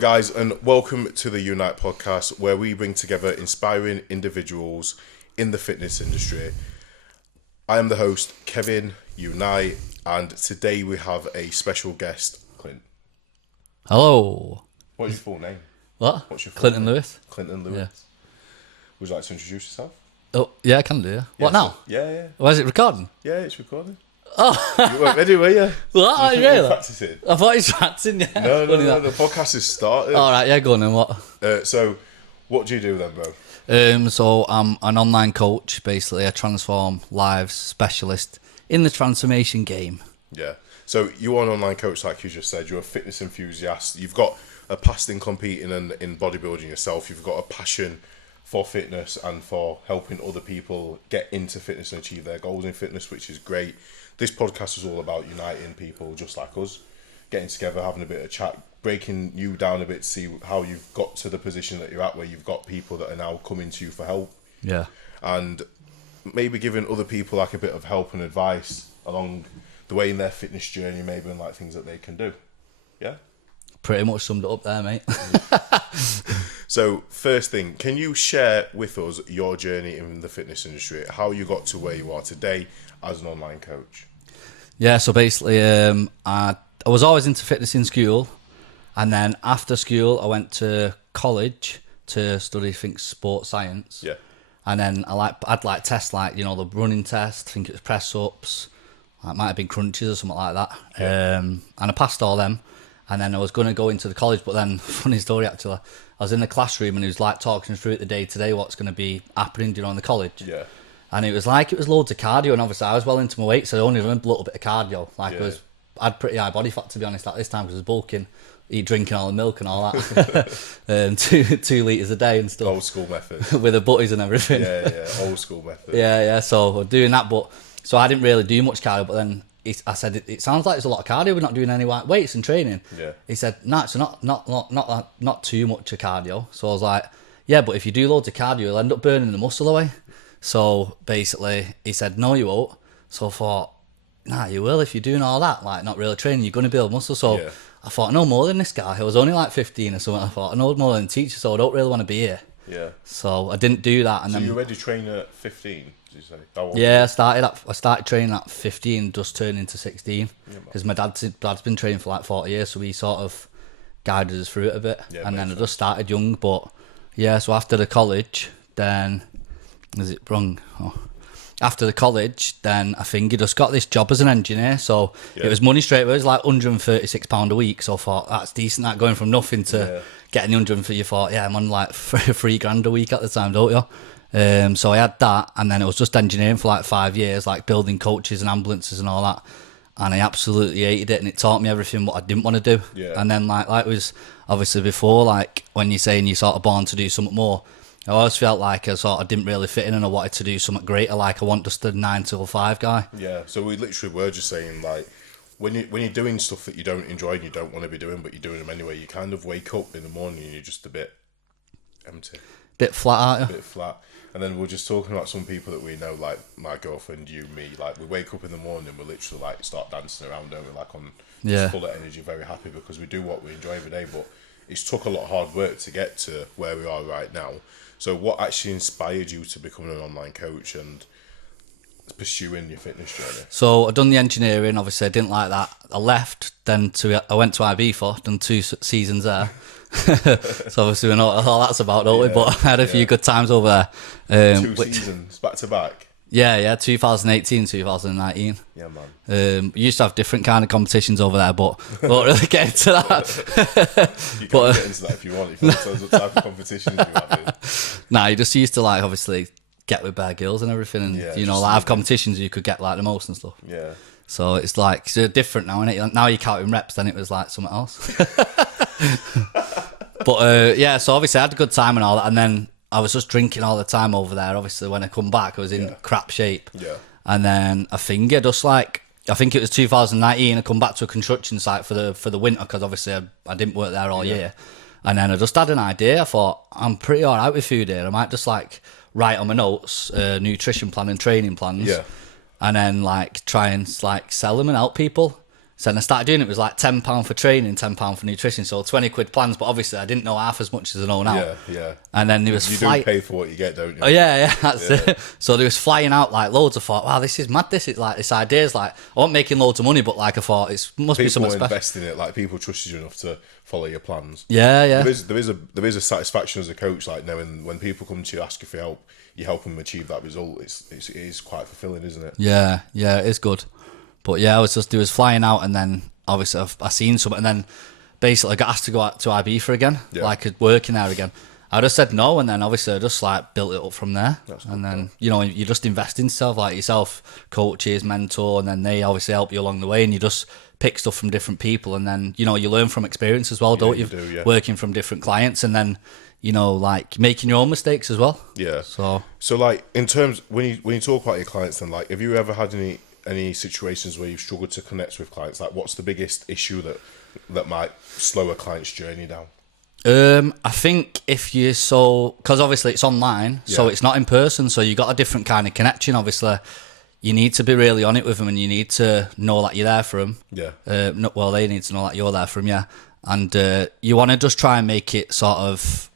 Guys, and welcome to the Unite podcast, where we bring together inspiring individuals in the fitness industry. I am the host, Kevin Unite, and today we have a special guest, Clint. Hello. What's your full name? What? What's your full Clinton name? Lewis. Clinton Lewis. Yeah. Would you like to introduce yourself? Oh, yeah, I can do. Yeah. What now? Yeah. Where's it recording? Yeah, it's recording. Oh. You weren't ready, were you? What? You think Really? you're practicing? I thought he was practicing, yeah. No, the podcast has started. All right, yeah, go on then. What? So, what do you do then, bro? So I'm an online coach, basically a transform lives specialist in the transformation game. Yeah. So you're an online coach, like you just said. You're a fitness enthusiast. You've got a past in competing and in bodybuilding yourself. You've got a passion for fitness and for helping other people get into fitness and achieve their goals in fitness, which is great. This podcast is all about uniting people just like us, getting together, having a bit of chat, breaking you down a bit to see how you've got to the position that you're at, where you've got people that are now coming to you for help. Yeah. And maybe giving other people like a bit of help and advice along the way in their fitness journey, maybe, and like things that they can do. Yeah? Pretty much summed it up there, mate. So, first thing, can you share with us your journey in the fitness industry, how you got to where you are today as an online coach? Yeah, so basically, I was always into fitness in school, and then after school, I went to college to study, I think, sports science. Yeah. And then I'd tests like, you know, the running test, I think it was press ups, it might have been crunches or something like that. Yeah. And I passed all them. And then I was going to go into the college, but then, funny story actually, I was in the classroom and he was like talking through it the day today, what's going to be happening, you know, in the college. Yeah. And it was loads of cardio, and obviously I was well into my weight, so I only done a little bit of cardio. Yeah. I had pretty high body fat, to be honest, at this time, because I was bulking, drinking all the milk and all that. 2 litres a day and stuff. Old school method. With the butties and everything. Yeah, old school method. Yeah, so we're doing that, so I didn't really do much cardio, but then I said, it sounds like there's a lot of cardio, we're not doing any weights and training. Yeah. He said, no, it's not too much of cardio. So I was like, yeah, but if you do loads of cardio, you'll end up burning the muscle away. So basically, he said, no, you won't. So I thought, nah, you will if you're doing all that, like not really training, you're going to build muscle. So Yeah. I thought, I know more than this guy. I was only like 15 or something. I thought, I know more than the teacher, so I don't really want to be here. Yeah. So I didn't do that. And So then you already trained at 15, did you say? How old yeah, I started training at 15, just turned into 16, because my dad's been training for like 40 years, so he sort of guided us through it a bit. Yeah, and then I makes just started young, but yeah, so after the college, then is it wrong? Oh. After the college, then I think he just got this job as an engineer, so Yeah. it was money straight away. It was like £136 a week, so I thought that's decent. That going from nothing to getting 150, you thought, yeah, I'm on like £3,000 a week at the time, don't you? So I had that, and then it was just engineering for like 5 years, like building coaches and ambulances and all that. And I absolutely hated it, and it taught me everything what I didn't want to do. Yeah. And then like it was obviously before, like when you're saying you're sort of born to do something more, I always felt like I sort of didn't really fit in, and I wanted to do something greater. Like I want just a 9 till 5 guy. Yeah, so we literally were just saying, like, when you're doing stuff that you don't enjoy and you don't want to be doing, but you're doing them anyway, you kind of wake up in the morning and you're just a bit empty, Bit flat, aren't a you? bit flat. And then we're just talking about some people that we know, like my girlfriend, you, me. Like, we wake up in the morning, we literally like start dancing around, don't we? Like Yeah. full of energy, very happy because we do what we enjoy every day. But it's took a lot of hard work to get to where we are right now. So what actually inspired you to become an online coach and pursuing your fitness journey? So I done the engineering. Obviously, I didn't like that. I left. Then I went to Ibiza, done 2 seasons there. So obviously we know what all that's about, don't we? But I had a few good times over there. 2 seasons back to back. Yeah, 2018, 2019. Yeah, man. We used to have different kind of competitions over there, but we won't really get into that. You can get into that if you want. If you want to tell us what type of competitions you having. Nah, you just used to like obviously get with bare girls and everything, and Yeah, you know, just like have competitions you could get like the most and stuff. Yeah. So it's like different now, innit? Now you're counting reps, then it was like something else. But yeah, so obviously I had a good time and all that, and then I was just drinking all the time over there. Obviously, when I come back, I was in crap shape. Yeah. And then I think it was 2019. I come back to a construction site for the winter because obviously I didn't work there all year. And then I just had an idea. I thought I'm pretty alright with food here. I might just like write on my notes nutrition plan and training plans. Yeah. And then like try and like sell them and help people. So then I started doing it. It was like £10 for training, £10 for nutrition. So 20 quid plans. But obviously I didn't know half as much as I know now. Yeah, yeah. And then there was You do pay for what you get, don't you? Oh yeah, that's it. So there was flying out like loads. I thought, wow, this is mad. This is like, this idea is like, I wasn't making loads of money, but like I thought it must be something People special. invest in it, like people trust you enough to follow your plans. Yeah, yeah. There is a satisfaction as a coach, like knowing when people come to you ask you for help, you help them achieve that result. It is quite fulfilling, isn't it? Yeah, it is good. But yeah, there was flying out, and then obviously I seen something, and then basically I got asked to go out to Ibiza again, like working there again. I just said no, and then obviously I just like built it up from there. And then, you know, you just invest in stuff like yourself, coaches, mentor, and then they obviously help you along the way, and you just pick stuff from different people, and then, you know, you learn from experience as well, don't you? Working from different clients, and then, you know, like making your own mistakes as well. Yeah. So like in terms when you talk about your clients, then like have you ever had any situations where you've struggled to connect with clients? Like what's the biggest issue that might slow a client's journey down? I think because obviously it's online, so it's not in person, so you got a different kind of connection. Obviously, you need to be really on it with them, and you need to know that you're there for them. Yeah. They need to know that you're there for them. Yeah, and you want to just try and make it sort of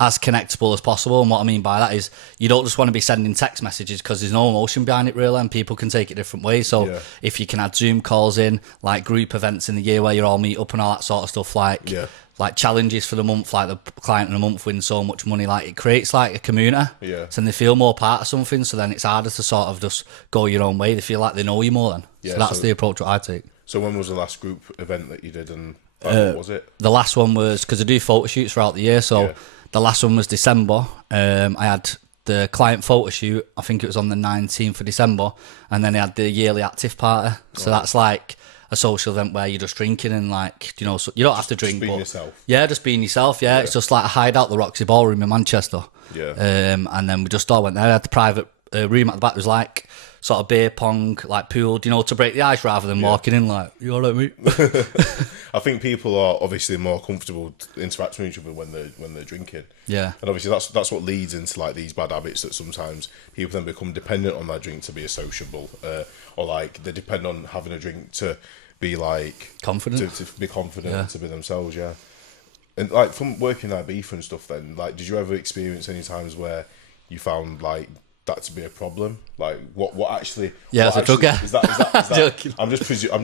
as connectable as possible. And what I mean by that is you don't just want to be sending text messages because there's no emotion behind it really, and people can take it different ways. So if you can add Zoom calls in, like group events in the year where you all meet up and all that sort of stuff, like challenges for the month, like the client in a month wins so much money, like it creates like a community. Yeah. So then they feel more part of something, so then it's harder to sort of just go your own way. They feel like they know you more then. Yeah, so that's the approach that I take. So when was the last group event that you did, and what was it? The last one was, because I do photo shoots throughout the year, so the last one was December. I had the client photo shoot, I think it was on the 19th of December, and then I had the yearly active party. So that's like a social event where you're just drinking and like, you know, so you don't have to drink. Just being yourself. Yeah, just being yourself. Yeah, it's just like a hideout, the Roxy Ballroom in Manchester. Yeah. And then we just all went there. I had the private room at the back. It was like sort of beer pong, like pool, you know, to break the ice rather than walking in like, you all right, mate? I think people are obviously more comfortable interacting with each other when they're drinking. Yeah. And obviously that's what leads into like these bad habits that sometimes people then become dependent on that drink to be a sociable, or like they depend on having a drink to be like confident, to be confident, to be themselves. Yeah. And like from working at Ibiza and stuff, then like, did you ever experience any times where you found like that to be a problem? Like what actually? Yeah, what as a drug guy. is that Joking. I'm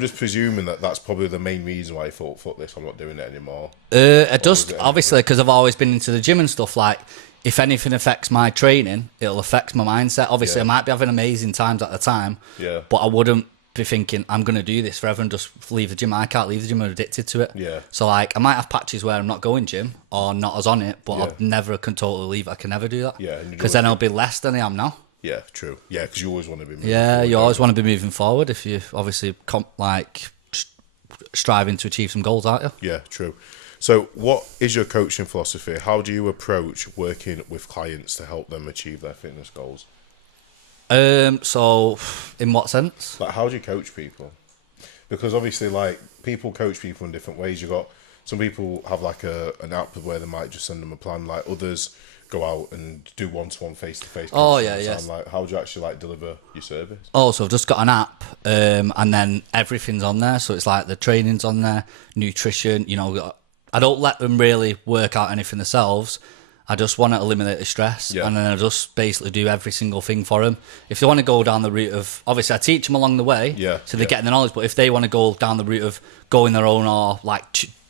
just presuming that that's probably the main reason why I thought, fuck this, I'm not doing it anymore. It does, obviously, because I've always been into the gym and stuff. Like, if anything affects my training, it'll affect my mindset. Obviously, I might be having amazing times at the time, but I wouldn't be thinking I'm going to do this forever and just leave the gym. I can't leave the gym. I'm addicted to it. Yeah. So like, I might have patches where I'm not going gym or not as on it, but I never can totally leave. I can never do that. Yeah. Because then I'll be less than I am now. Yeah, true. Yeah, because you always want to be moving forward, you always want to be moving forward if you obviously striving to achieve some goals, aren't you? Yeah, true. So what is your coaching philosophy? How do you approach working with clients to help them achieve their fitness goals? So in what sense? Like, how do you coach people? Because obviously, like, people coach people in different ways. You got some people have like an app where they might just send them a plan. Like others go out and do one-to-one, face-to-face. Oh yeah, yes. Like, how do you actually like deliver your service? Oh, so I've just got an app, and then everything's on there. So it's like the training's on there, nutrition. You know, I don't let them really work out anything themselves. I just want to eliminate the stress, and then I just basically do every single thing for them. If they want to go down the route of, obviously I teach them along the way, so they're getting the knowledge, but if they want to go down the route of going their own or like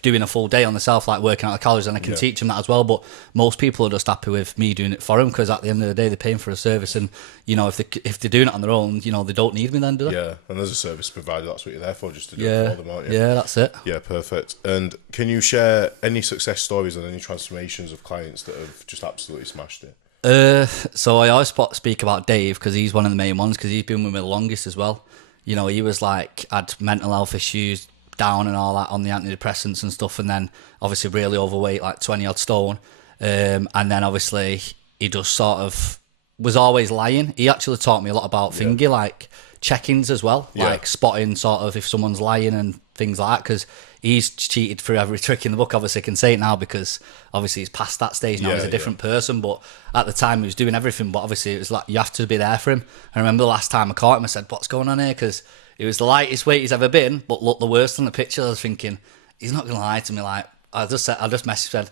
doing a full day on themselves, like working out the calories, then I can teach them that as well. But most people are just happy with me doing it for them, because at the end of the day, they're paying for a service, and you know, if they're doing it on their own, you know, they don't need me then, do they? Yeah, and as a service provider, that's what you're there for, just to do it for them, aren't you? Yeah, that's it. Yeah, perfect. And can you share any success stories and any transformations of clients that have just absolutely smashed it? So I always speak about Dave, because he's one of the main ones, because he's been with me the longest as well. You know, he was like, had mental health issues, down and all that on the antidepressants and stuff, and then obviously really overweight, like 20 odd stone, and then obviously he just sort of was always lying. He actually taught me a lot about thingy, like check-ins as well, like spotting sort of if someone's lying and things like that, because he's cheated through every trick in the book. Obviously I can say it now because obviously he's past that stage now. He's a different person, but at the time he was doing everything. But obviously it was like you have to be there for him. I remember the last time I caught him, I said, what's going on here? Because It was the lightest weight he's ever been, but looked the worst on the picture. I was thinking, he's not going to lie to me. Like, I just messaged, said,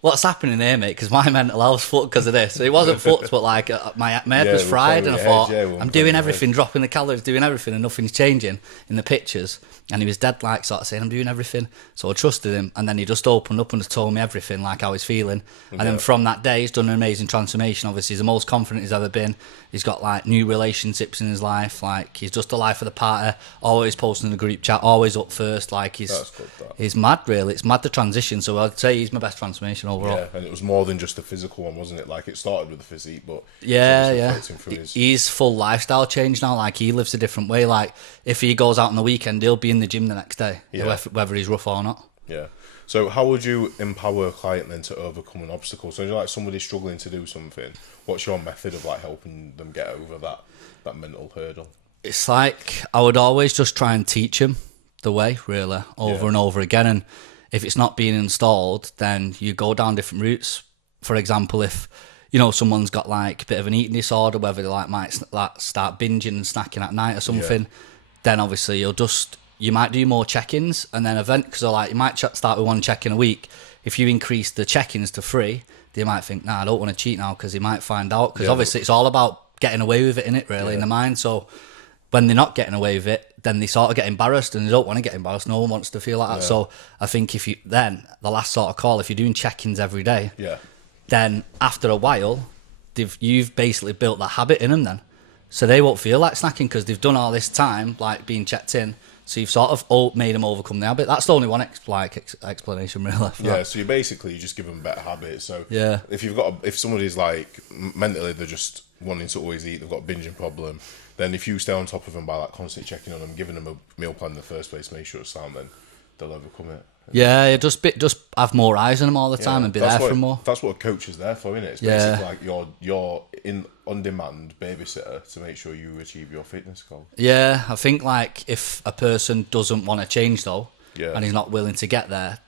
what's happening here, mate? Because my mental health's fucked because of this. So it wasn't fucked, but like my head was fried, and I thought, I'm doing everything, dropping the calories, doing everything, and nothing's changing in the pictures. And he was dead, like, sort of saying, I'm doing everything. So I trusted him, and then he just opened up and just told me everything, like how he's feeling. And then from that day, he's done an amazing transformation. Obviously, he's the most confident he's ever been. He's got like new relationships in his life. Like, he's just a life of the party. Always posting in the group chat. Always up first. Like, he's mad, really. It's mad, the transition. So I'd say he's my best transformation overall. Yeah, and it was more than just the physical one, wasn't it? Like, it started with the physique, but he's full lifestyle change now. Like, he lives a different way. Like, if he goes out on the weekend, he'll be in the gym the next day, whether he's rough or not. Yeah. So how would you empower a client then to overcome an obstacle? So you're like somebody struggling to do something. What's your method of like helping them get over that mental hurdle? It's like I would always just try and teach him the way, really, over and over again. And if it's not being installed, then you go down different routes. For example, if someone's got like a bit of an eating disorder, whether they might start binging and snacking at night or something, then obviously you might do more check-ins, and then because you might start with one check-in a week. If you increase the check-ins to 3, they might think, I don't want to cheat now, because he might find out. Because obviously it's all about getting away with it, innit, really, in the mind. So when they're not getting away with it, then they sort of get embarrassed, and they don't want to get embarrassed. No one wants to feel like that. So I think the last sort of call, if you're doing check-ins every day, then after a while, you've basically built that habit in them then. So they won't feel like snacking because they've done all this time, like being checked in. So you've sort of made them overcome the habit. That's the only one explanation, really. Yeah, so you just give them better habits. So if somebody's like mentally they're just wanting to always eat, they've got a binging problem, then if you stay on top of them by like constantly checking on them, giving them a meal plan in the first place, make sure it's sound, then they'll overcome it. Yeah, just have more eyes on them all the time and be there for them more. That's what a coach is there for, isn't it? It's basically like you're in on-demand babysitter to make sure you achieve your fitness goal. Yeah, I think like if a person doesn't want to change though, and he's not willing to get there,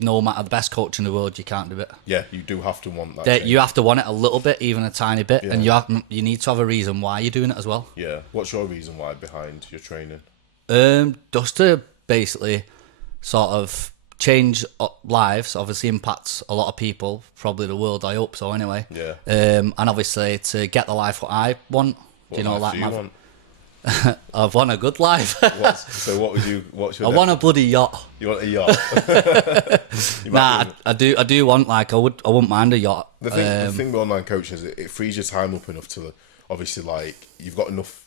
no matter the best coach in the world, you can't do it. Yeah, you do have to want that. You have to want it a little bit, even a tiny bit, and you need to have a reason why you're doing it as well. Yeah, what's your reason why behind your training? Just to basically sort of change lives, obviously impacts a lot of people, probably the world, I hope so anyway. Yeah. And obviously to get the life what I want. What life do you want? I've won a good life. What's your I want a bloody yacht. You want a yacht? I do want, like, I wouldn't mind a yacht. The thing with online coaching is it frees your time up enough to, obviously, like, you've got enough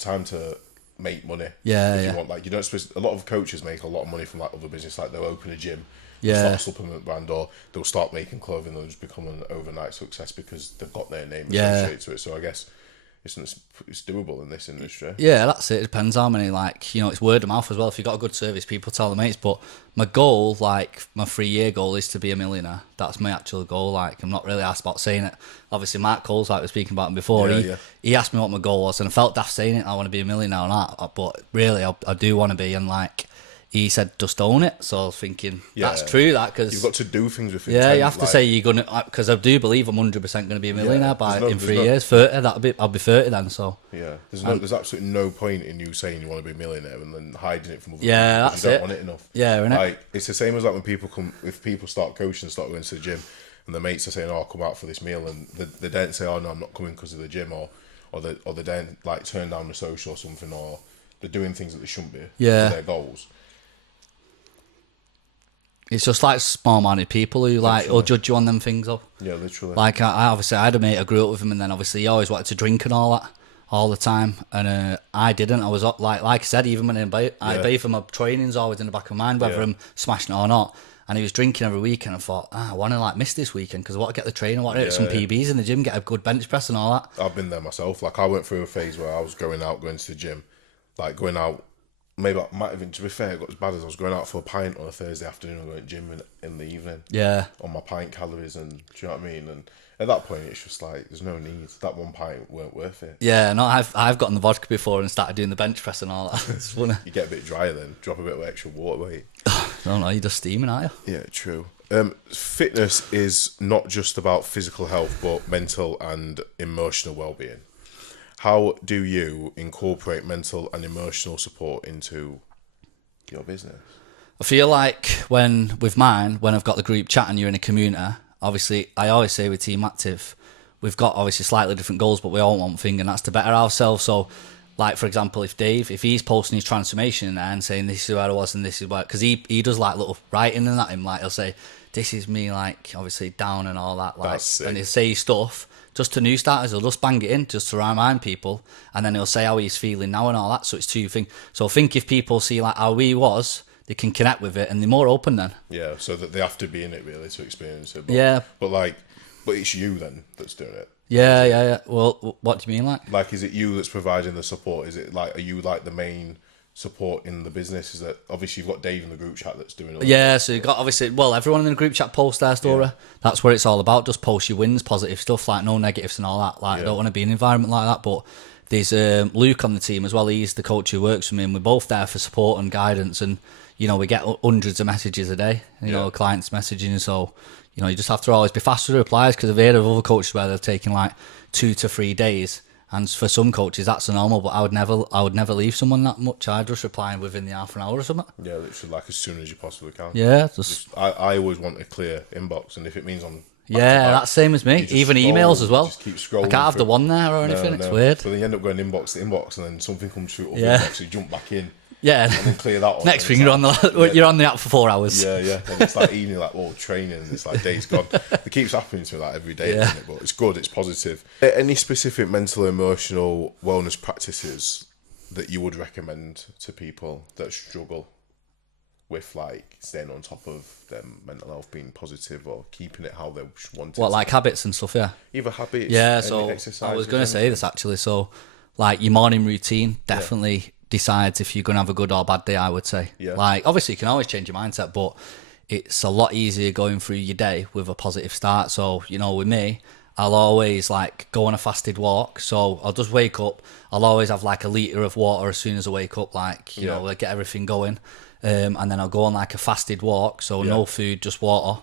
time to make money. You want, like, you don't suppose a lot of coaches make a lot of money from like other business, like they'll open a gym, start a supplement brand, or they'll start making clothing, they'll just become an overnight success because they've got their name associated to it. So I guess it's doable in this industry. Yeah, that's it. It depends how many, like, it's word of mouth as well. If you've got a good service, people tell their mates. But my goal, like my 3-year goal, is to be a millionaire. That's my actual goal. Like, I'm not really asked about saying it. Obviously, Mark Cole's, like we were speaking about him before, he asked me what my goal was, and I felt daft saying it. I want to be a millionaire and that, but really, I do want to be. And like, he said, just own it. So I was thinking, that's true, that, because you've got to do things with intent. Yeah, you have to say you're going to, because I do believe I'm 100% going to be a millionaire in 3 years. 30, I'll be 30 then, so. Yeah, there's absolutely no point in you saying you want to be a millionaire and then hiding it from other people. That's you don't want it enough. Yeah, innit? Like, it's the same as like when people start coaching and start going to the gym, and their mates are saying, "Oh, come out for this meal," and they don't say, "Oh no, I'm not coming because of the gym," or they don't like turn down the social or something, or they're doing things that they shouldn't be for their goals. It's just like small-minded people who will judge you on them things up. Yeah, literally. Like I had a mate, I grew up with him, and then obviously he always wanted to drink and all that all the time, and I didn't. I was like I said, even when I pay for my trainings, always in the back of my mind whether I'm smashing it or not. And he was drinking every week, and I thought, I want to like miss this weekend because I want to get the training, I want to get some PBs in the gym, get a good bench press and all that. I've been there myself. Like, I went through a phase where I was going to the gym, like going out. Maybe I might have, to be fair, it got as bad as I was going out for a pint on a Thursday afternoon and going to the gym in the evening. Yeah. On my pint calories, and do you know what I mean? And at that point, it's just like, there's no need. That one pint weren't worth it. Yeah, no, I've gotten the vodka before and started doing the bench press and all that. It's funny. You get a bit drier then, drop a bit of extra water weight. No, you're just steaming, aren't you? Yeah, true. Fitness is not just about physical health, but mental and emotional well-being. How do you incorporate mental and emotional support into your business? I feel like when I've got the group chat and you're in a community, obviously I always say with Team Active, we've got obviously slightly different goals, but we all want one thing, and that's to better ourselves. So, like for example, if he's posting his transformation in there and saying this is where I was and this is where, because he does like little writing and that, him like he'll say this is me, like obviously down and all that, like, and he'll say stuff just to new starters. He'll just bang it in just to remind people, and then he'll say how he's feeling now and all that. So it's two things. So I think if people see like how he was, they can connect with it and they're more open then. Yeah, so that they have to be in it really to experience it. But, but it's you then that's doing it. Yeah. Well, what do you mean, like? Like, is it you that's providing the support? Is it like, are you like the main support in the business? Is that obviously you've got Dave in the group chat that's doing all Yeah, so you've got obviously, well, everyone in the group chat posts their story. Yeah. That's what it's all about. Just post your wins, positive stuff, like no negatives and all that. Like, I don't want to be in an environment like that. But there's Luke on the team as well. He's the coach who works with me, and we're both there for support and guidance. And you know, we get hundreds of messages a day. You know, clients messaging. So you know, you just have to always be fast with the replies, because I've heard of other coaches where they're taking like 2 to 3 days. And for some coaches, that's the normal. But I would never leave someone that much. I'd just reply within the half an hour or something. Yeah, literally, like as soon as you possibly can. Yeah, I always want a clear inbox, and if it means on. That's same as me. Even emails as well. Just keep scrolling. I can't have the one there or anything. It's weird. So then you end up going inbox to inbox, and then something comes through inbox, so you jump back in. Yeah, and then clear that one. Next thing you're on the app for 4 hours. Yeah, and it's like evening, like training, and it's like days gone. It keeps happening to me like every day, doesn't it? But it's good, it's positive. Any specific mental, emotional wellness practices that you would recommend to people that struggle with like staying on top of their mental health, being positive, or keeping it how they want it? What, like habits and stuff? Yeah. Either habits. Yeah. So I was going to say this actually. So, like your morning routine definitely decides if you're going to have a good or bad day, I would say. Yeah. Like, obviously, you can always change your mindset, but it's a lot easier going through your day with a positive start. So, you know, with me, I'll always like go on a fasted walk. So I'll just wake up. I'll always have like a litre of water as soon as I wake up, like, you know, like get everything going. And then I'll go on like a fasted walk. So no food, just water.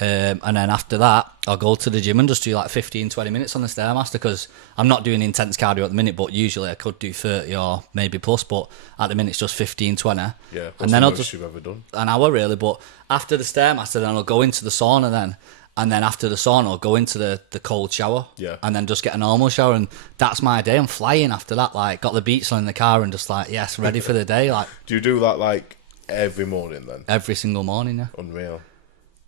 And then after that, I'll go to the gym and just do like 15-20 minutes on the Stairmaster, because I'm not doing intense cardio at the minute, but usually I could do 30 or maybe plus, but at the minute it's just 15-20. Yeah, and then I'll just you've ever done? An hour really, but after the Stairmaster then I'll go into the sauna then, and then after the sauna I'll go into the cold shower, and then just get a normal shower, and that's my day. I'm flying after that, like got the beats on in the car and just like, yes, ready for the day. Like, do you do that like every morning then? Every single morning, yeah. Unreal.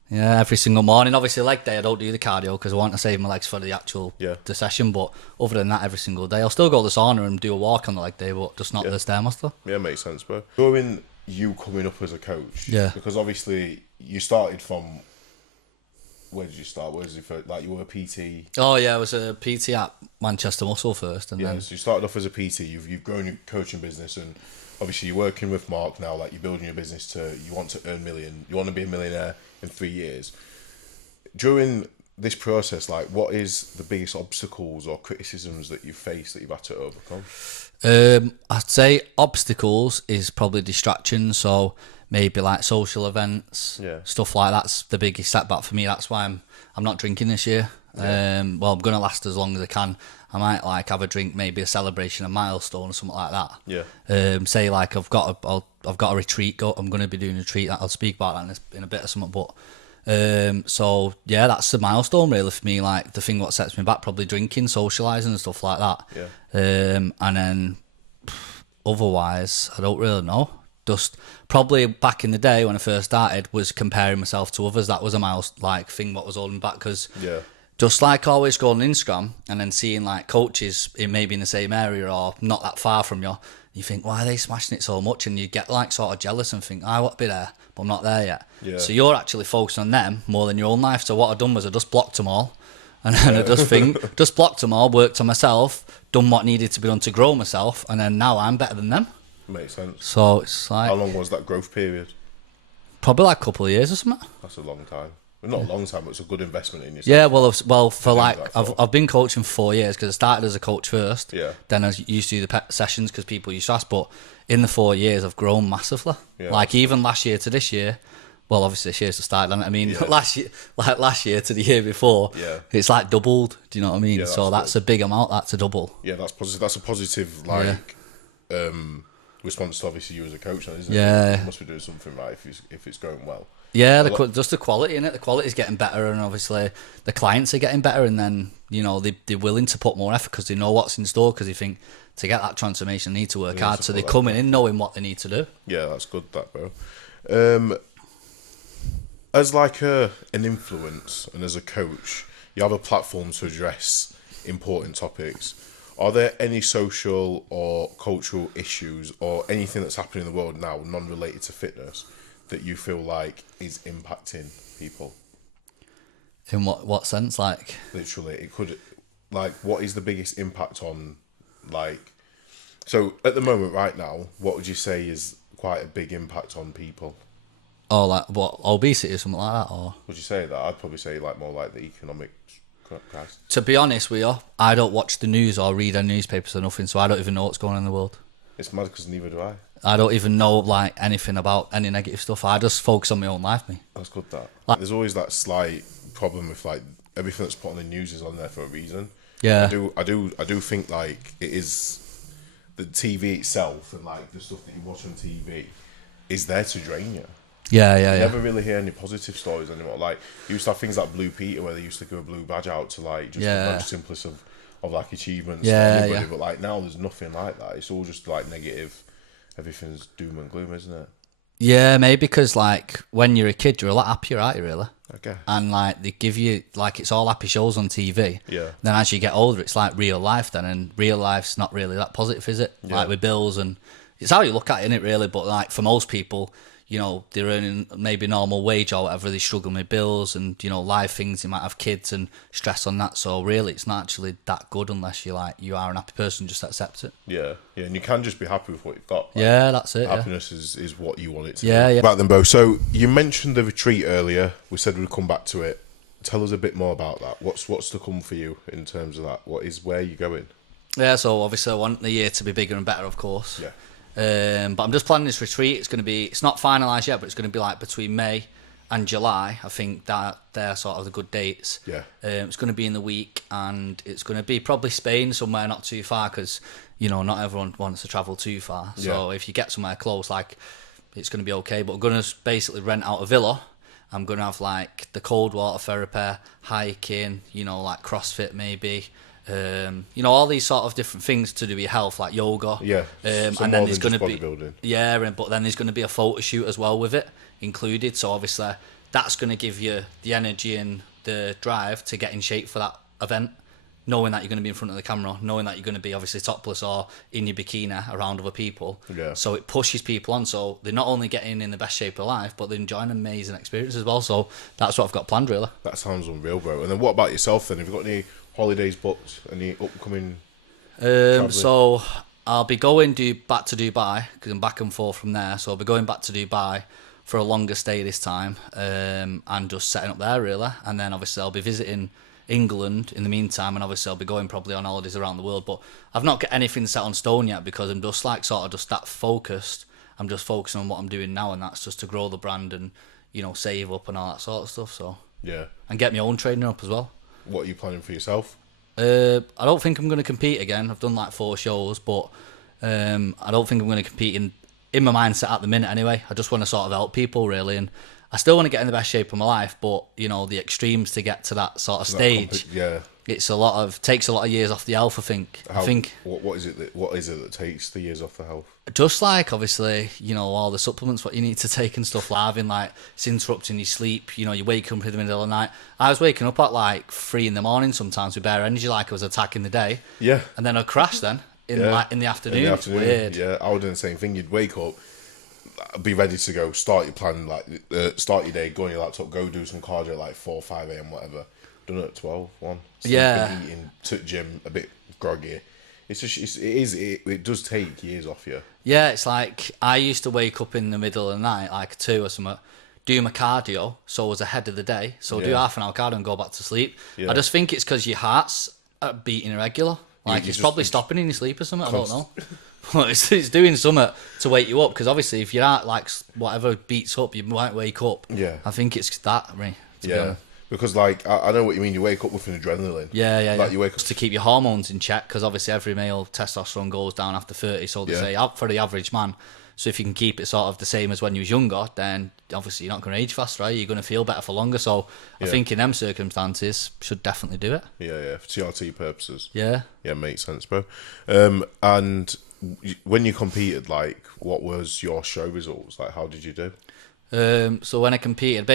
Yeah, every single morning. Obviously, leg day, I don't do the cardio because I want to save my legs for the actual the session. But other than that, every single day, I'll still go to the sauna and do a walk on the leg day, but just not the Stairmaster. Yeah, makes sense, bro. During you coming up as a coach, because obviously you started from. Where did you start? Where did you first, like you were a PT? Oh yeah, I was a PT at Manchester Muscle first, and then so you started off as a PT. You've grown your coaching business, and obviously you're working with Mark now. Like you're building your business you want to earn million. You want to be a millionaire in 3 years. During this process, like what is the biggest obstacles or criticisms that you face that you've had to overcome? I'd say obstacles is probably distractions. So maybe like social events, stuff like that's the biggest setback for me. That's why I'm not drinking this year. Well, I'm gonna last as long as I can. I might like have a drink, maybe a celebration, a milestone, or something like that. Say like I've got a retreat. I'm gonna be doing a retreat. I'll speak about that in a bit or something. But so yeah, that's a milestone really for me. Like the thing what sets me back, probably drinking, socialising, and stuff like that. And then otherwise, I don't really know. Just probably back in the day when I first started was comparing myself to others. That was a thing what was holding me back, because just like always going on Instagram and then seeing like coaches maybe in the same area or not that far from you, you think, why are they smashing it so much? And you get like sort of jealous and think, I want to be there, but I'm not there yet. So you're actually focusing on them more than your own life. So what I've done was I just blocked them all. And then I just blocked them all, worked on myself, done what needed to be done to grow myself, and then now I'm better than them. Makes sense. So it's like... How long was that growth period? Probably like a couple of years or something. That's a long time. Well, not a long time, but it's a good investment in yourself. Yeah, well, for like... I've been coaching for 4 years, because I started as a coach first. Then I used to do the sessions because people used to ask, but in the 4 years I've grown massively. Like even last year to this year, Well, obviously this year's the start. I mean, last year to the year before, it's like doubled. Do you know what I mean? Yeah, so that's a big amount. That's a double. Yeah, that's positive. That's a positive response to obviously you as a coach, isn't it? Yeah, you must be doing something right if it's going well. Yeah, just the quality in it. The quality's getting better, and obviously the clients are getting better, and then they're willing to put more effort because they know what's in store. Because they think to get that transformation, they need to work hard. So they're coming in knowing what they need to do. Yeah, that's good, that bro. As like an influence and as a coach, you have a platform to address important topics. Are there any social or cultural issues or anything that's happening in the world now, non-related to fitness, that you feel like is impacting people? In what sense? Like, literally, it could, like, what is the biggest impact on, like, so at the moment right now, what would you say is quite a big impact on people? Oh, like what, obesity or something like that? Or would you say that? I'd probably say like more like the economic crisis. To be honest with you, I don't watch the news or read any newspapers or nothing, so I don't even know what's going on in the world. It's mad because neither do I. I don't even know like anything about any negative stuff. I just focus on my own life, me. That's good. That like, there's always that slight problem with like everything that's put on the news is on there for a reason. Yeah. I do think like it is the TV itself and like the stuff that you watch on TV is there to drain you. Yeah. You never really hear any positive stories anymore. Like you used to have things like Blue Peter where they used to give a blue badge out to like just the most simplest of like achievements for everybody. But like now there's nothing like that. It's all just like negative. Everything's doom and gloom, isn't it? Yeah, maybe because like when you're a kid, you're a lot happier, aren't you? Really. Okay. And like they give you like it's all happy shows on TV. Yeah. Then as you get older, it's like real life. Then and real life's not really that positive, is it? Yeah. Like with bills and it's how you look at it, innit, really. But like for most people, they're earning maybe normal wage or whatever, they struggle with bills and, life things, they might have kids and stress on that. So really, it's not actually that good unless you are an happy person, just accept it. Yeah, and you can just be happy with what you've got. Like, that's it. Happiness is what you want it to be. Yeah. Right then, Bo, so you mentioned the retreat earlier. We said we'd come back to it. Tell us a bit more about that. What's to come for you in terms of that? Where are you going? Yeah, so obviously I want the year to be bigger and better, of course. Yeah. But I'm just planning this retreat. It's not finalised yet, but it's going to be like between May and July. I think that they're sort of the good dates. Yeah. It's going to be in the week, and it's going to be probably Spain, somewhere not too far, because not everyone wants to travel too far. So if you get somewhere close, like it's going to be okay. But we're going to basically rent out a villa. I'm going to have like the cold water therapy, hiking, like CrossFit maybe. All these sort of different things to do with your health, like yoga. Yeah. And then there's going to be bodybuilding. Yeah, but then there's going to be a photo shoot as well with it included. So obviously that's going to give you the energy and the drive to get in shape for that event, knowing that you're going to be in front of the camera, knowing that you're going to be obviously topless or in your bikini around other people. Yeah. So it pushes people on. So they're not only getting in the best shape of life, but they're enjoying an amazing experience as well. So that's what I've got planned, really. That sounds unreal, bro. And then what about yourself then? Have you got any holidays booked? Any upcoming? So I'll be going back to Dubai because I'm back and forth from there. So I'll be going back to Dubai for a longer stay this time, and just setting up there really. And then obviously I'll be visiting England in the meantime, and obviously I'll be going probably on holidays around the world. But I've not got anything set on stone yet because I'm just like sort of just that focused. I'm just focusing on what I'm doing now, and that's just to grow the brand and save up and all that sort of stuff. So yeah, and get my own training up as well. What are you planning for yourself? I don't think I'm going to compete again. I've done like 4 shows, but I don't think I'm going to compete in my mindset at the minute anyway. I just want to sort of help people really, and I still want to get in the best shape of my life, but the extremes to get to that sort of stage, takes a lot of years off the health. I think. What is it that takes the years off the health? Just like obviously, all the supplements what you need to take and stuff, like having like it's interrupting your sleep. You wake up in the middle of the night. I was waking up at like 3 a.m. sometimes with bare energy, like I was attacking the day. Yeah. And then I'd crash then in the afternoon. It's weird. Yeah, I would do the same thing. You'd wake up, be ready to go, start your plan, start your day, go on your laptop, go do some cardio at like 4 or 5 a.m. whatever. Done it at 12, 1. Eating, to gym, a bit groggy. It's just it does take years off you. Yeah, it's like I used to wake up in the middle of the night, like 2 or something, do my cardio, so I was ahead of the day. So do half an hour cardio and go back to sleep. Yeah. I just think it's because your heart's beating irregular. Like it's probably stopping in your sleep or something. I don't know. Well, it's doing something to wake you up, because obviously if you're at like whatever beats up, you might wake up. Yeah. I think it's that, to be Yeah. honest. Because like I know what you mean. You wake up with an adrenaline. Yeah. Like you wake up Just to keep your hormones in check, because obviously every male testosterone goes down after 30, so they say for the average man. So if you can keep it sort of the same as when you was younger, then obviously you're not going to age faster, right? You're going to feel better for longer. So I think in them circumstances, should definitely do it. Yeah, for TRT purposes. Yeah. Yeah, makes sense, bro. And when you competed, like, what was your show results? Like, how did you do? So when I competed,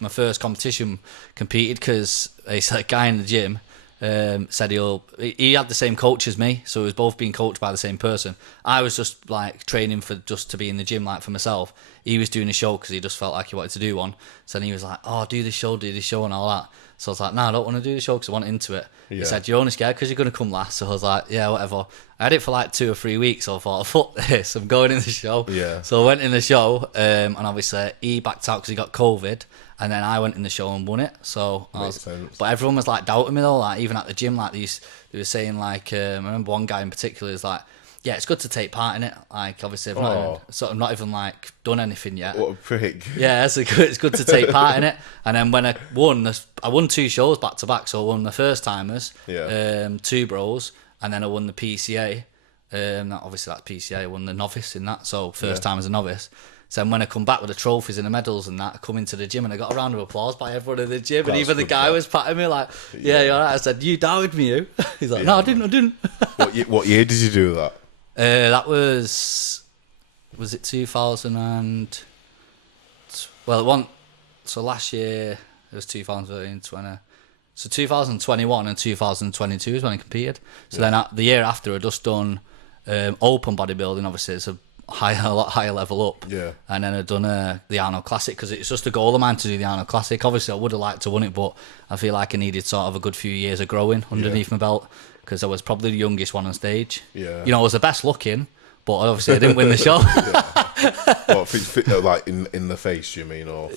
my first competition competed, because a guy in the gym said he had the same coach as me, so he was both being coached by the same person. I was just like training just to be in the gym, like for myself. He was doing a show because he just felt like he wanted to do one. So then he was like, "Oh, do this show and all that." So I was like, "No, I don't want to do the show because I want into it." He said, "You're only scared because you're going to come last." So I was like, "Yeah, whatever." I had it for like 2 or 3 weeks, so I thought, "Fuck this, I'm going in the show." Yeah. So I went in the show, and obviously he backed out because he got COVID. And then I went in the show and won it. So, but everyone was like doubting me though. Like even at the gym, like they were saying like, I remember one guy in particular is like, "Yeah, it's good to take part in it." Like obviously, I've not even like done anything yet. What a prick. Yeah, it's good to take part in it. And then when I won 2 shows back to back. So I won the first timers, 2 bros, and then I won the PCA. Obviously that's PCA. I won the novice in that. So first time as a novice. So when I come back with the trophies and the medals and that, I come into the gym and I got a round of applause by everyone in the gym. And even the guy was patting me like, "Yeah, you're right." I said, "You doubted me, you?" He's like, "No, I didn't. What year did you do that? That was it 2000 so last year it was 2013, 20. So 2021 and 2022 is when I competed. So then the year after I just done open bodybuilding. Obviously it's a lot higher level up. Yeah. And then I'd done the Arnold Classic, because it's just a goal of mine to do the Arnold Classic. Obviously I would have liked to win it, but I feel like I needed sort of a good few years of growing underneath my belt, because I was probably the youngest one on stage. Yeah. You know, I was the best looking, but obviously I didn't win the show. What, like in the face, you mean, or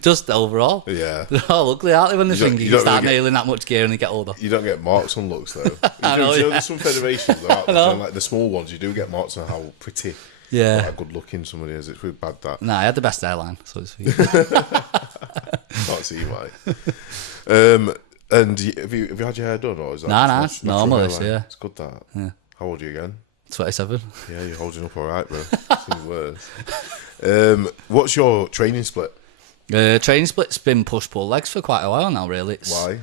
just overall? Yeah. They're all ugly, aren't they, when they think you start really nailing that much gear and they get older? You don't get marks on looks though. I know, there's some federations that are out there, like the small ones, you do get marks on how pretty, how good looking somebody is. It's really bad that. Nah, I had the best airline, so it's sweet. Can't see you, mate. And have you had your hair done, or is that Nah, it's normal, yeah. It's good that. Yeah. How old are you again? 27. Yeah, you're holding up all right, bro. Seems worse. What's your training split? Training split's been push-pull legs for quite a while now, really. Why?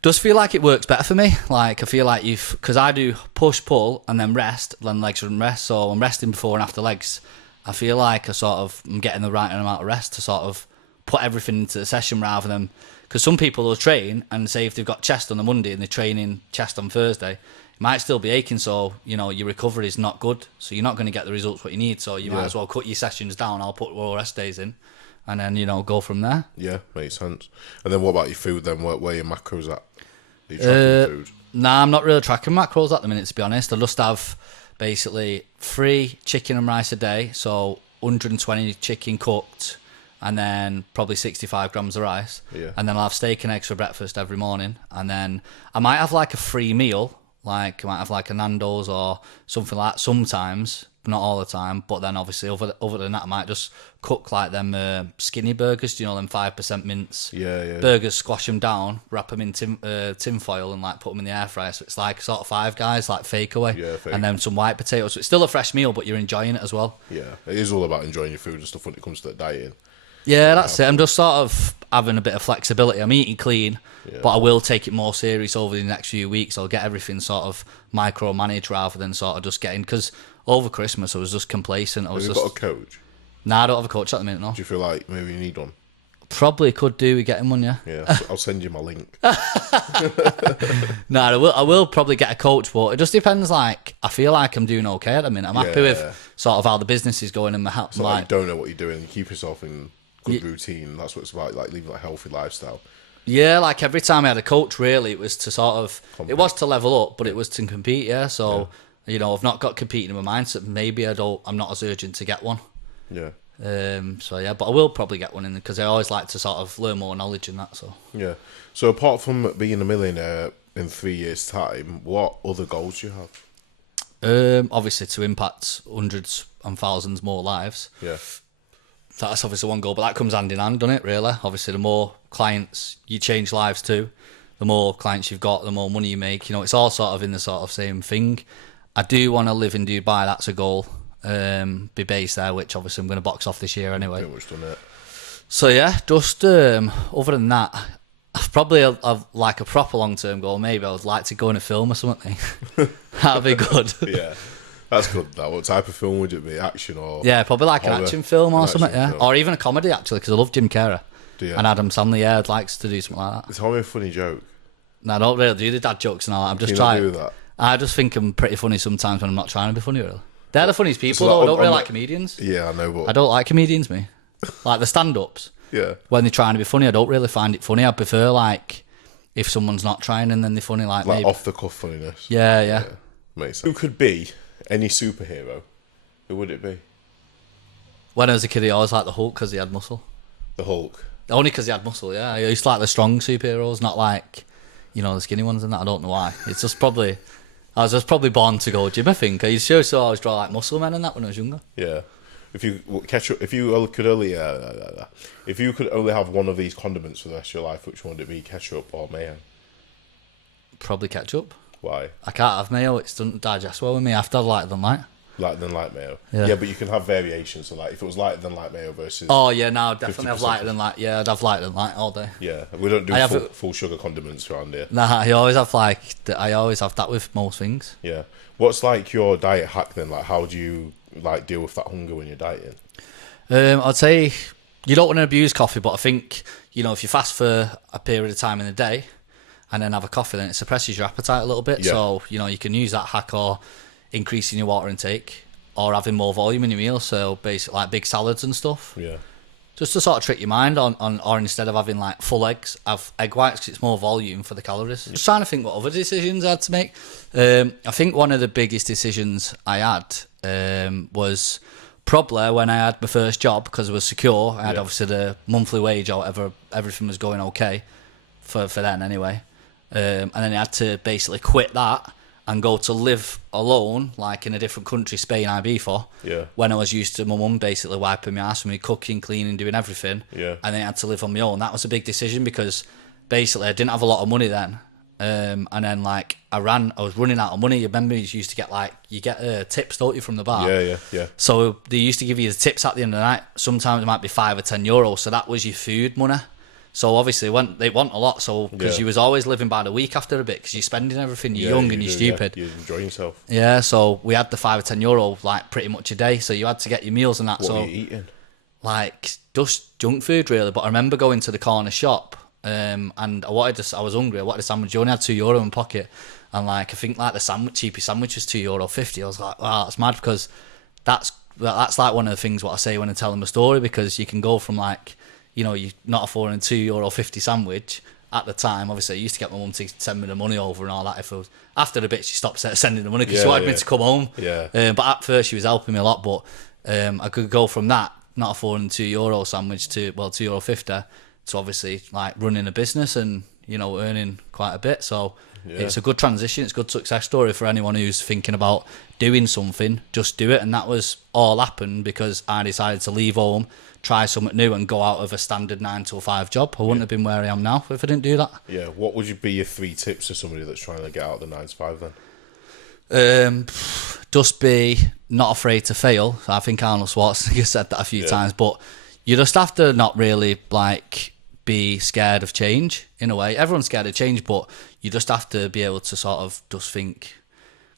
Does feel like it works better for me. Like I feel like because I do push-pull and then rest, then legs and rest. So I'm resting before and after legs. I feel like I'm getting the right amount of rest to sort of put everything into the session, rather than, because some people will train and say if they've got chest on the Monday and they're training chest on Thursday, it might still be aching, so you know your recovery is not good, so you're not going to get the results what you need. So you might as well cut your sessions down. I'll put raw rest days in, and then go from there. Yeah, makes sense. And then what about your food then? Where your macros at? Are you tracking food? Nah, I'm not really tracking macros at the minute, to be honest. I just have basically 3 chicken and rice a day, so 120 chicken cooked, and then probably 65 grams of rice. Yeah. And then I'll have steak and eggs for breakfast every morning, and then I might have like a free meal. Like I might have like a Nando's or something like that sometimes, not all the time. But then obviously other than that, I might just cook like them skinny burgers. Do you know them 5% mince? Yeah. Burgers, squash them down, wrap them in tin foil, and like put them in the air fryer. So it's like sort of Five Guys, like fake away. Yeah, fake. And then some white potatoes. So it's still a fresh meal, but you're enjoying it as well. Yeah, it is all about enjoying your food and stuff when it comes to dieting. Yeah, that's it. I'm just sort of having a bit of flexibility. I'm eating clean, but I will take it more serious over the next few weeks. I'll get everything sort of micromanaged rather than sort of just getting, because over Christmas I was just complacent. Have you got a coach? Nah, I don't have a coach at the minute, no. Do you feel like maybe you need one? Probably could do with getting one, yeah. Yeah, I'll send you my link. Nah, I will probably get a coach, but it just depends. Like, I feel like I'm doing okay at the minute. I'm happy with sort of how the business is going in my house. So like, you don't know what you're doing. You keep yourself in good routine. That's what it's about, like living a healthy lifestyle. Yeah, like every time I had a coach, really, it was to sort of, it was to level up, but it was to compete, yeah. So, I've not got competing in my mindset. Maybe I'm not as urgent to get one. Yeah. But I will probably get one in, because I always like to sort of learn more knowledge and that. So yeah. So apart from being a millionaire in 3 years' time, what other goals do you have? Obviously, to impact hundreds and thousands more lives. Yeah. That's obviously one goal, but that comes hand in hand, doesn't it, really? Obviously, the more clients you change lives to, the more clients you've got, the more money you make. You know, it's all sort of in the sort of same thing. I do want to live in Dubai, that's a goal. Be based there, which obviously I'm going to box off this year anyway. Pretty much done it. So yeah, just other than that, I've probably like a proper long-term goal. Maybe I would like to go in a film or something. That'd be good. Yeah. That's good. That what type of film would it be? Action or yeah, probably like an action film or something. Yeah, film. or even a comedy actually, because I love Jim Carrey and Adam Sandler. Yeah, I'd like to do something like that. It's always a funny joke. No, I don't really do the dad jokes and all that. I'm just Can you trying. not do that? I just think I'm pretty funny sometimes when I'm not trying to be funny. Really, they're the funniest people. So Though. I don't on really the- like comedians. Yeah, I know, but I don't like comedians. Me, like the stand-ups. yeah, When they're trying to be funny, I don't really find it funny. I prefer like if someone's not trying and then they're funny, like maybe. off the cuff funniness. Yeah. Makes sense. Who could be any superhero? Who would it be? When I was a kid, I always liked the Hulk because he had muscle. The Hulk. Only because he had muscle, yeah. I used to like the strong superheroes, not like, the skinny ones and that. I don't know why. It's just probably... I was just probably born to go gym, I think. I used to always draw like muscle men and that when I was younger. Yeah. If you could only have one of these condiments for the rest of your life, which one would it be? Ketchup or mayo? Probably ketchup. Why? I can't have mayo. It doesn't digest well with me. I have to have lighter than light. Lighter than light mayo. Yeah. But you can have variations. So like if it was lighter than light mayo versus... Oh, yeah, no, I'd definitely have 50%. lighter than light. Yeah, I'd have lighter than light all day. Yeah, we don't do I have full sugar condiments around here. Nah, I always have that with most things. Yeah. What's like your diet hack then? Like how do you like deal with that hunger when you're dieting? I'd say you don't want to abuse coffee, but I think, if you fast for a period of time in the day and then have a coffee, then it suppresses your appetite a little bit. Yeah. So, you can use that hack or increasing your water intake or having more volume in your meal. So basically like big salads and stuff. Yeah. Just to sort of trick your mind or instead of having like full eggs, have egg whites because it's more volume for the calories. Just trying to think what other decisions I had to make. I think one of the biggest decisions I had was probably when I had my first job because it was secure. I had obviously the monthly wage or whatever, everything was going okay for then anyway. And then I had to basically quit that and go to live alone, like in a different country, Spain, Ibiza. Yeah. When I was used to my mum basically wiping my ass for me, cooking, cleaning, doing everything. Yeah. And then I had to live on my own. That was a big decision because basically I didn't have a lot of money then. And then like I was running out of money. You remember you used to get you get tips, don't you, from the bar? Yeah. So they used to give you the tips at the end of the night. Sometimes it might be €5 or €10. So that was your food money. So obviously they want a lot. So because you was always living by the week after a bit because you're spending everything. You're young and you're stupid. Yeah. You're enjoying yourself. Yeah. So we had the €5 or €10 like pretty much a day. So you had to get your meals and that. What were you eating? Like just junk food really. But I remember going to the corner shop. And I was hungry. I wanted a sandwich. You only had €2 in my pocket, and like I think like the cheapest sandwich was €2.50. I was like, wow, that's mad because that's like one of the things what I say when I tell them a story because you can go from like you're not affording a €2.50 sandwich at the time. Obviously, I used to get my mum to send me the money over and all that. If it was after the bit, she stopped sending the money because she wanted me to come home. Yeah. But at first, she was helping me a lot. But I could go from that not affording €2 sandwich to €2.50. So obviously like running a business and earning quite a bit, so it's a good transition. It's a good success story for anyone who's thinking about doing something. Just do it. And that was all happened because I decided to leave home, try something new and go out of a standard 9 to 5 job. I wouldn't have been where I am now if I didn't do that. Yeah. What would be your 3 tips to somebody that's trying to get out of the 9 to 5 Um, then? just be not afraid to fail. I think Arnold Schwarzenegger said that a few times, but you just have to not really like be scared of change in a way. Everyone's scared of change, but you just have to be able to sort of just think,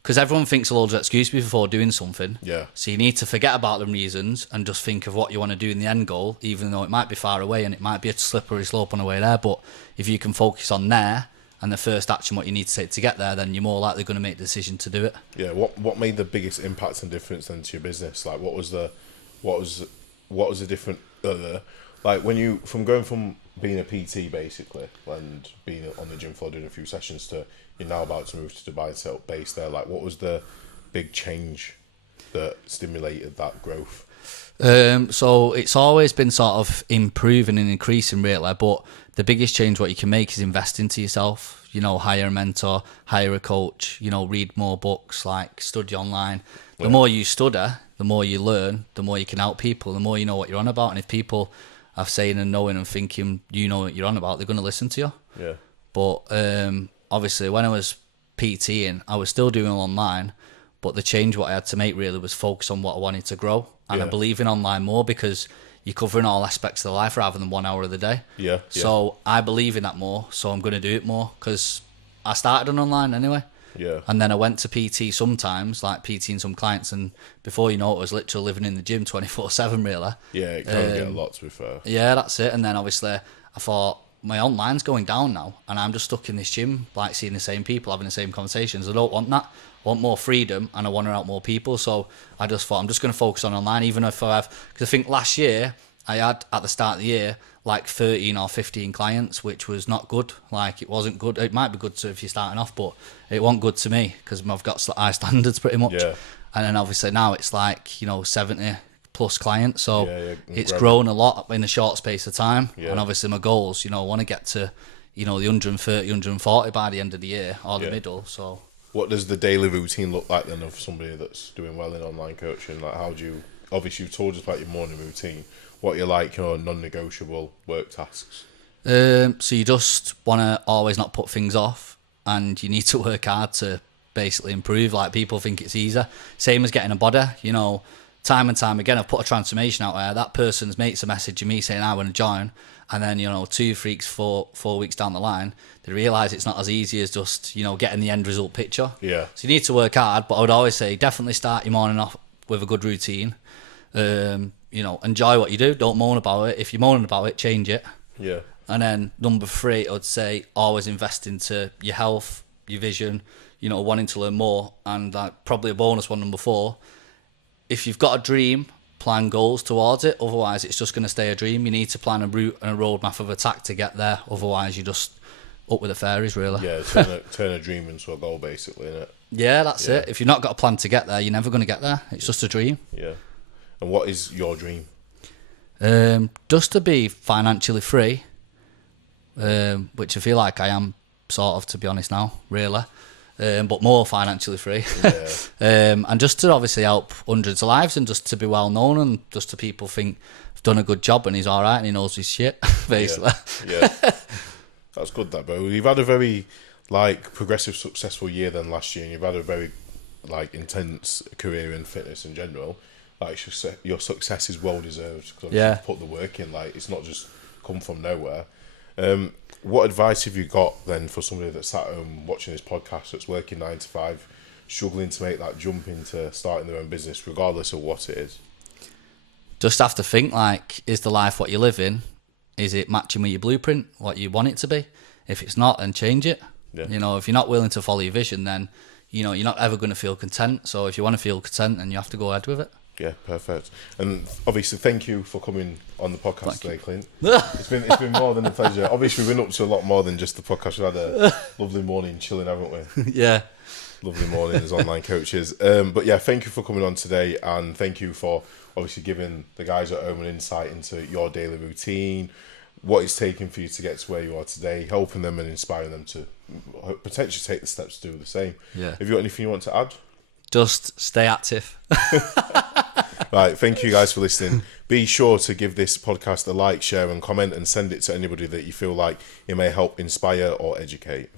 because everyone thinks a load of excuses before doing something. Yeah. So you need to forget about the reasons and just think of what you want to do in the end goal, even though it might be far away and it might be a slippery slope on the way there. But if you can focus on there and the first action, what you need to take to get there, then you're more likely going to make the decision to do it. Yeah. What made the biggest impact and difference then to your business? Like what was the different like when you going from being a PT basically and being on the gym floor doing a few sessions to you're now about to move to Dubai, set up base there. Like what was the big change that stimulated that growth? So it's always been sort of improving and increasing really, but the biggest change what you can make is invest into yourself. You know, hire a mentor, hire a coach, you know, read more books, like study online. The more you study, the more you learn, the more you can help people, the more you know what you're on about. And if people are saying and knowing and thinking you know what you're on about, they're going to listen to you. Yeah. But obviously when I was PTing, I was still doing online, but the change what I had to make really was focus on what I wanted to grow. And I believe in online more because you're covering all aspects of the life rather than 1 hour of the day. Yeah. So I believe in that more, so I'm going to do it more because I started on online anyway. Yeah. And then I went to PT sometimes, like PTing some clients, and before you know it, I was literally living in the gym 24/7 really. Yeah, it can get a lot, to be fair. Yeah, that's it. And then obviously I thought, my online's going down now and I'm just stuck in this gym, like seeing the same people, having the same conversations. I don't want that. I want more freedom and I want to help more people. So I just thought I'm just going to focus on online, even if I have, because I think last year I had, at the start of the year, like 13 or 15 clients, which was not good. Like, it wasn't good. It might be good to if you're starting off, but it wasn't good to me because I've got high standards pretty much. Yeah. And then obviously now it's like, you know, 70 plus clients. So it's Right. grown a lot in a short space of time. Yeah. And obviously my goals, you know, I want to get to, you know, the 130, 140 by the end of the year or the middle. So what does the daily routine look like then of somebody that's doing well in online coaching? Like, how do you, obviously you've told us about your morning routine, what you like, you know, non-negotiable work tasks? So you just want to always not put things off, and you need to work hard to basically improve. Like, people think it's easy. Same as getting a body, you know, time and time again, I've put a transformation out there. That person's mate's a message me saying, I want to join. And then, you know, 2 weeks, 4 weeks down the line, they realise it's not as easy as just, you know, getting the end result picture. Yeah. So you need to work hard, but I would always say definitely start your morning off with a good routine. You know, enjoy what you do. Don't moan about it. If you're moaning about it, change it. Yeah. And then number 3, I would say always invest into your health, your vision, you know, wanting to learn more. And probably a bonus one, number 4, if you've got a dream, plan goals towards it. Otherwise, it's just going to stay a dream. You need to plan a route and a roadmap of attack to get there. Otherwise, you're just up with the fairies, really. Yeah, turn a dream into a goal, basically, innit? Yeah, that's it. If you've not got a plan to get there, you're never going to get there. It's just a dream. Yeah. And what is your dream? Just to be financially free, which I feel like I am sort of, to be honest now, really. But more financially free. Yeah. And just to obviously help hundreds of lives and just to be well known and just to people think I've done a good job and he's all right and he knows his shit, basically. Yeah. That's good, that, bro. You've had a very, like, progressive, successful year then last year, and you've had a very, like, intense career in fitness in general. Like, your success is well deserved because you've put the work in. Like, it's not just come from nowhere. What advice have you got then for somebody that's at home watching this podcast, that's working 9 to 5, struggling to make that jump into starting their own business, regardless of what it is? Just have to think, like, is the life what you live in? Is it matching with your blueprint, what you want it to be? If it's not, then change it. Yeah. You know, if you're not willing to follow your vision, then, you know, you're not ever going to feel content. So if you want to feel content, then you have to go ahead with it. Yeah, perfect. And obviously, thank you for coming on the podcast today, Clint. It's been more than a pleasure. Obviously, we've been up to a lot more than just the podcast. We've had a lovely morning chilling, haven't we? Yeah. Lovely morning as online coaches. But yeah, thank you for coming on today, and thank you for obviously giving the guys at home an insight into your daily routine, what it's taken for you to get to where you are today, helping them and inspiring them to potentially take the steps to do the same. Yeah. Have you got anything you want to add? Just stay active. Right, thank you guys for listening. Be sure to give this podcast a like, share and comment, and send it to anybody that you feel like it may help inspire or educate.